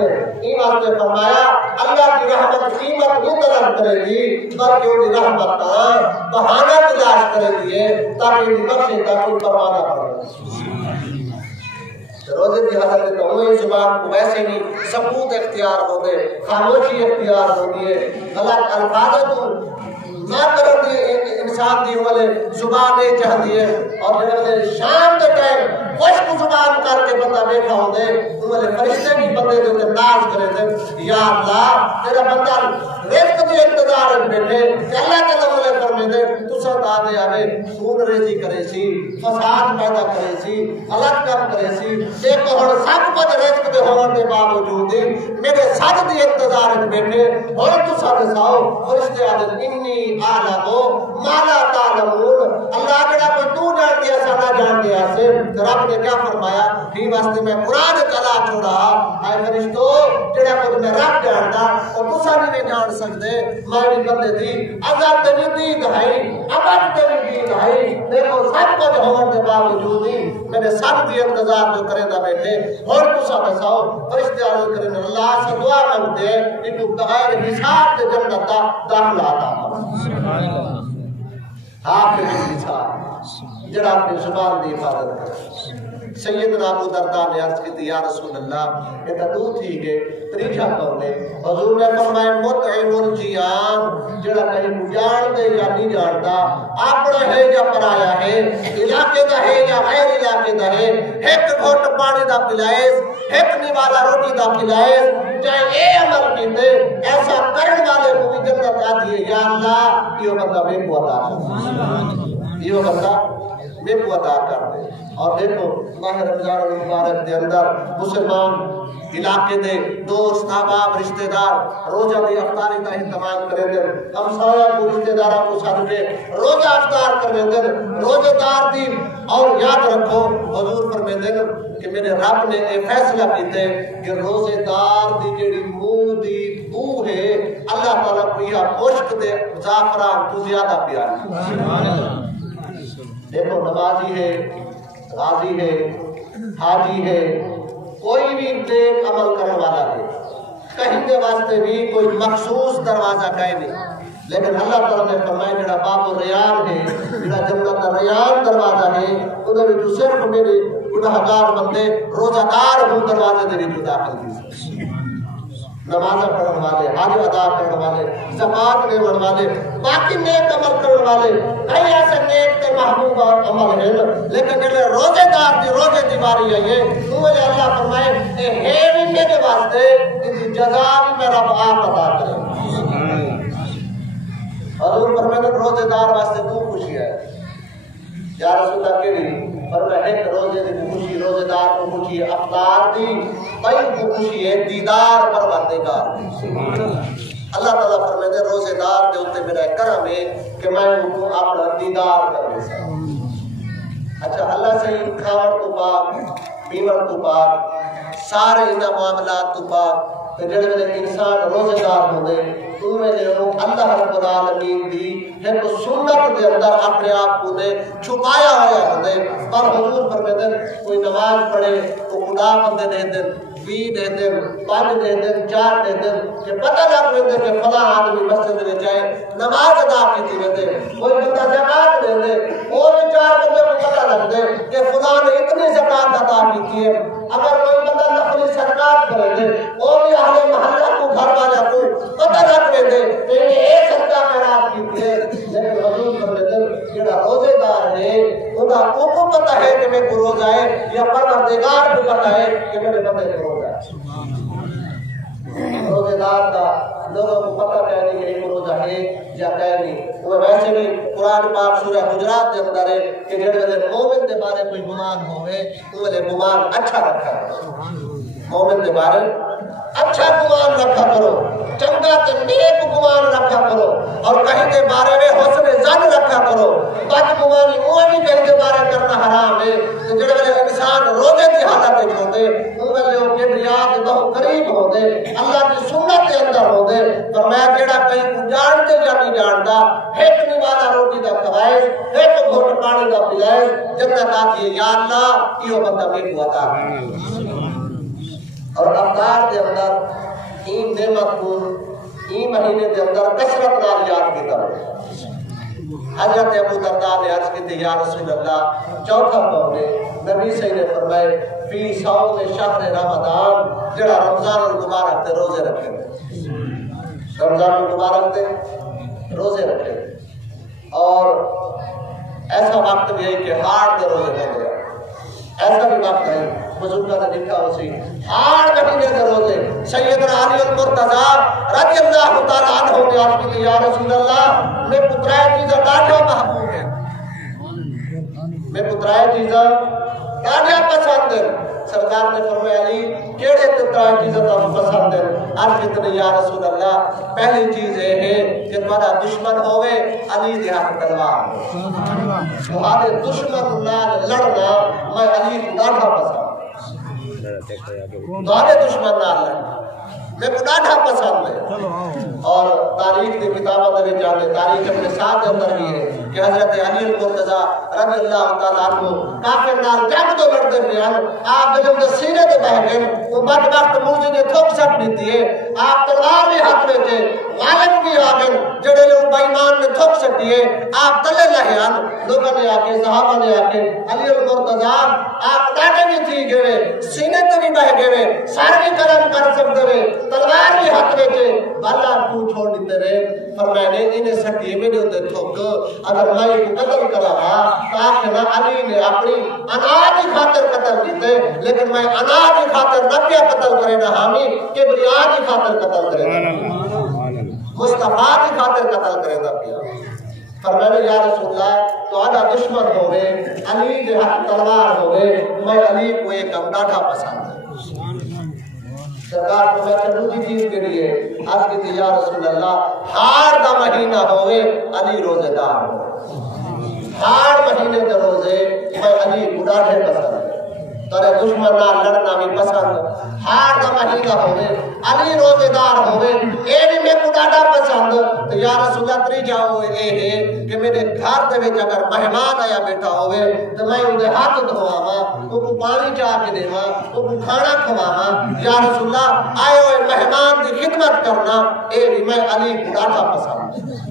سکتے این واسطے فرمایا اللہ کی رحمت قیمت نہیں طلب کرے گی بلکہ وہ رحمت بہانہ تلاش کرے گی تاکہ ان بخشے کا کوئی پرواہ نہ پڑے روزے کی حالت میں ہوئے زبان کو ویسے نہیں ثبوت اختیار ہو گئے خاموشی اختیار ہو گئی غلط الفاظ تو نہ کر دیے انسان دی والے زبان نہیں چاہتی ہے اور جب شام کے ٹائم خشک زبان کر کے بندہ بیٹھا ہو دے والے فرشتے بھی بندے دے ناز کرے تھے یا اللہ تیرا بندہ رزق کے انتظار میں بیٹھے کہ اللہ کے نوالے فرمے دے تو سب آدھے آوے خون ریزی کرے سی فساد پیدا کرے سی غلط کام کرے سی ایک اور سب کچھ رزق دے ہونے کے باوجود میرے سب دی انتظار میں بیٹھے اور تو سب ساؤ فرشتے آدھے انی آلمو مالا تعلمون اللہ جڑا کوئی تو جان دیا سانا جان دیا سے رب نے کیا فرمایا ہی واسطے میں قرآن چلا چھوڑا آئے فرشتو جڑا کوئی میں رب جانتا اور تو سانی نہیں جان سکتے میں بھی بندے دی اگر تیری دید ہے اگر تیری دید ہے دیکھو سب کچھ ہونے کے باوجود ہی میرے سب دی انتظار جو کرے دا بیٹھے اور تو سب ساؤ فرشتے آدھے کرنے اللہ سے دعا مانگتے انہوں بغیر حساب سے جنت داخل آتا آپ کے حساب جڑا اپنی زبان دی حفاظت کرے سیدنا ابو درداء نے عرض کی یا رسول اللہ یہ تو تھی کہ تریجا کرنے حضور نے فرمائے مطعم الجیان جڑا کہیں جان دے یا نہیں جانتا اپنا ہے یا پرایا ہے علاقے دا ہے یا غیر علاقے دا ہے ایک گھوٹ پانی دا پلائز ایک نوالا روٹی دا پلائز چاہے اے عمل کیتے ایسا کرن والے کو بھی جنت آتی ہے یا اللہ یہ بندہ میں کو عطا کر یہ بندہ میں کو عطا کر دے اور دیکھو ماہ رمضان المبارک دے اندر مسلمان علاقے دے دوست احباب رشتہ دار روزہ دی افطاری کا اہتمام کرے دے ہمسایہ کو رشتہ داروں کو ساتھ دے روزہ افطار کرے دے روزے دار دی اور یاد رکھو حضور فرماتے ہیں کہ میرے رب نے یہ فیصلہ کیتے کہ روزے دار دی جڑی منہ دی بو ہے اللہ تعالیٰ کو یہ مشک دے زعفران تو زیادہ پیاری سبحان اللہ دیکھو نمازی ہے غازی ہے حاجی ہے کوئی بھی نیک عمل کرنے والا ہے کہیں کے واسطے بھی کوئی مخصوص دروازہ کہیں نہیں لیکن اللہ تعالیٰ نے فرمایا جڑا باب الریان ہے جڑا جنت ریان دروازہ ہے انہیں بھی جو صرف میرے گناہگار بندے روزہ دار ہوں دروازے دے بھی داخل کی نماز پڑھنے والے حج ادا کرنے والے زکات دینے والے باقی نیک عمل کرنے والے کئی ایسے نیک تے محبوب عمل ہیں لیکن جڑے روزے دار دی روزے دی باری آئی ہے انہیں اللہ فرمائے کہ ہے بھی میرے واسطے اس کی جزا بھی میرا آپ عطا کرے حضور فرمائے روزے دار واسطے تو خوشی ہے یا رسول اللہ کیڑی فرمایا ایک روزے دی خوشی روزے دار کو خوشی ہے افطار دی بھائی کو خوشی ہے دیدار پروردگار اللہ تعالیٰ فرماتے ہیں روزے دار دے اوتے میرا کرم ہے کہ میں ان کو اپنا دیدار کر دے اچھا اللہ سے کھاون تو پاک پیون تو پاک سارے انہاں معاملات تو پاک جڑے انسان روزے دار ہوندے ان میں اللہ رب العالمین دی ایک سنت دے اندر اپنے آپ کو نے چھپایا ہوا ہوندے پر حضور فرماتے ہیں کوئی نماز پڑھے تو خدا بندے دے دن 20 دے دن 5 دے دن 4 دے دن کہ پتہ لگ ویندے کہ فلاں آدمی مسجد میں جائے نماز ادا کیتی ویندے کوئی بندہ زکات دے دے اور 4 بندے کو پتہ لگ دے کہ فلاں نے اتنی زکات ادا کی ہے اگر کوئی بندہ نفلی صدقات کرے دے اور بھی اہل محلہ کو گھر والا کو پتہ لگ ویندے کہ یہ صدقہ خیرات کی ہے لیکن حضور فرماتے ہیں جڑا روزے دار ہے انہاں کو پتہ ہے کہ میں روزہ ہے یا پروردگار کو پتہ ہے کہ میرے بندے کو روزہ ہے روزے دار کا لوگوں کو پتہ کہنے کہ ایک روزہ ہے یا کہنے وہ ویسے بھی قرآن پاک سورہ حجرات کے اندر ہے کہ جڑے مومن دے بارے کوئی گمان ہوئے انہیں گمان اچھا رکھا مومن دے بارے اچھا گمان رکھا کرو چنگا تے نیک گمان رکھا کرو اور کہیں کے بارے میں حسن ظن رکھا کرو بد گمانی وہ بھی کہیں کے بارے کرنا حرام ہے جڑے والے انسان روزے کی حالت میں ہوتے ان والے کے ریاض بہت قریب ہوتے اللہ کی سنت کے اندر ہوتے فرمایا جڑا کہیں کو جانتے یا نہیں جانتا ایک نوالا روٹی دا کھوائے ایک گھوٹ پانی دا پلائے جنت آتی ہے یا اللہ یہ بندہ میرے کو عطا اور افطار دے اندر این نعمت کو این مہینے کے اندر کثرت نال یاد کی کرو. حضرت ابو درداء نے عرض کی تھی یا رسول اللہ چوتھا قول نبی صلی نے فرمائے فی صوم شہر رمضان جڑا رمضان المبارک تے روزے رکھے رمضان المبارک تے روزے رکھے اور ایسا وقت بھی ہے کہ ہار کے روزے رکھے ایسا بھی وقت ہے بزرگوں نے لکھا اسی ہار مہینے کے روزے سیدنا علی المرتضیٰ رضی اللہ تعالیٰ عنہ نے عرض کی یا رسول اللہ میں پترائے چیزیں ڈاٹا محبوب ہے میں پترائے چیزیں ڈاٹا پسند ہے. سرکار نے فرمایا علی کیڑے پترائے چیزیں تو پسند ہے. عرض کی یا رسول اللہ پہلی چیز یہ ہے کہ تمہارا دشمن ہوئے علی دے ہاتھ تلوار تمہارے دشمن نال لڑنا میں علی کو ڈاٹا پسند تمہارے دشمن نال لڑنا میں کو ڈاٹا پسند ہے. اور تاریخ کی کتابوں میں جانے تاریخ اپنے ساتھ اندر بھی ہے کہ حضرت علی المرتضیٰ رضی اللہ تعالیٰ عنہ کافر نال جنگ تو لڑتے پہ آپ جب سینے دے بہ گئے وہ بدبخت موجود نے تھوک سٹ دیتی ہے آپ تلوار بھی ہاتھ میں تھے غالب بھی آ گئے جڑے لوگ بائیمان نے تھوک سٹی ہے آپ تلے لہے لوگوں نے آ کے صحابہ نے آ کے علی المرتضیٰ آپ ڈاٹے بھی تھی گئے سینے تے بھی بہ گئے سارے بھی کرم کر سکتے ہوئے تلوار بھی ہاتھ میں تھے بالا تو چھوڑ دیتے رہے فرمائے نے انہیں سٹی میرے ہوتے تھوک اگر میں کو قتل کرا تاکہ نہ علی نے اپنی انا کی خاطر قتل کیتے لیکن میں انا کی خاطر نہ کیا قتل کرے نہ حامی کہ بریاں کی خاطر قتل کرے مصطفیٰ کی خاطر قتل کرے نہ کیا. فرمایا یا رسول اللہ تو آدھا دشمن ہوئے علی کے ہاتھ تلوار ہوئے میں علی کو ایک ڈاٹا پسند ہے. سرکار کو میں چلوٹی چیز کے لیے آج کی تھی یا رسول اللہ ہار دا مہینہ ہوئے علی روزے دار ہوئے ہار مہینے کے روزے میں علی کو ڈاٹے پسند ہے ترے دشمن نہ لڑنا بھی پسند ہار دا مہینہ ہوئے علی روزے دار ہوئے اے بھی میں کو ڈاٹا پسند تو یا رسول اللہ تری جاؤ اے ہے کہ میرے گھر دے وچ اگر مہمان آیا بیٹھا ہوئے تو میں انہیں ہاتھ دھواواں وہ کو پانی چاہ کے دیواں وہ کو کھانا کھواواں یا رسول اللہ آئے ہوئے مہمان کی خدمت کرنا اے بھی میں علی کو ڈاٹا پسند